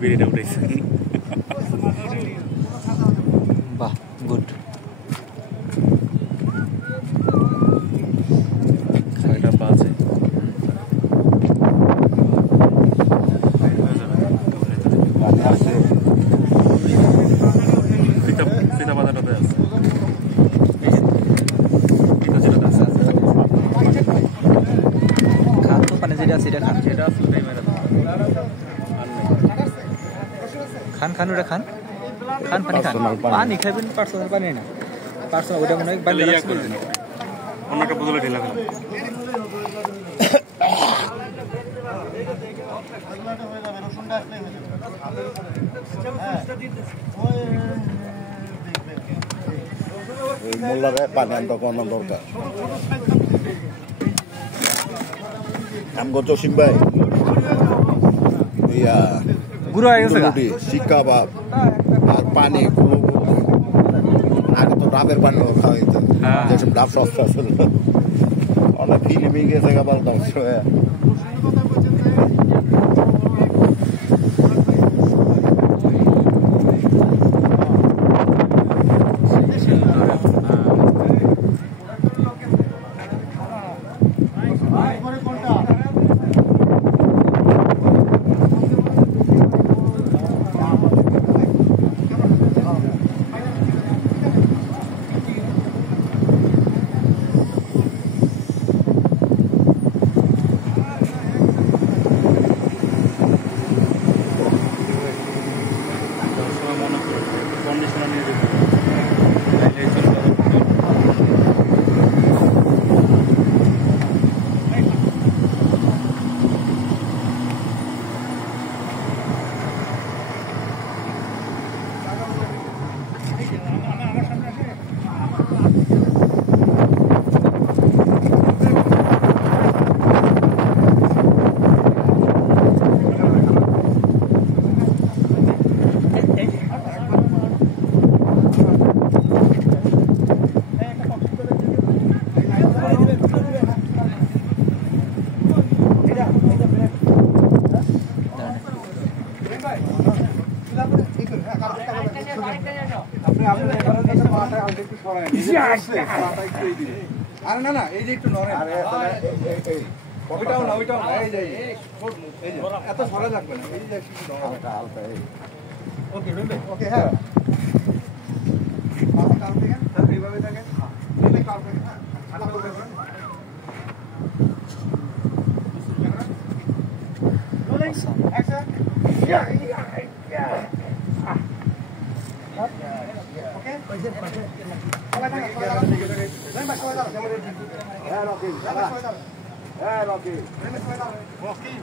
বিড়িটা উঠেছে বাহ গুড ছয়টা বাজে ফিতা বাজারটাতে আছে খান তো পানি যেটা আছে এটা খান যেটা আছে ওটাই মেরে খান খান ওটা খান খান পানি খান পানি খাবেন পার্সোনাল পানি না পার্সোনাল ওটা মনে হয় বাইরে রাখতে বলছেন অন্য একটা বোতলে ঢেলা ফেলা মোল্লারে পানি আনতে কোনো দরকার আমগো জসিম ভাই ইয়া গুঁড়ো হয়ে গেছে শিকা বা আর পানি আগে তো ডাবের পানি খাওয়া হইত যেসব ডাব সস্তা ছিল অনেক ফিল্মে গেছে আবার ধ্বংস হয়ে কন্ডিশনার নিয়ে যেতে আরে না না এই যে একটু নড়ে ওইটাও না এই যে এত সরা লাগবে না এই যে একটু হালকা হালকা ওকে ওকে হ্যাঁ কাল থেকে এইভাবে থাকে এই কাল থেকে হালকা করে অ্যাকশন ওকে Rocky.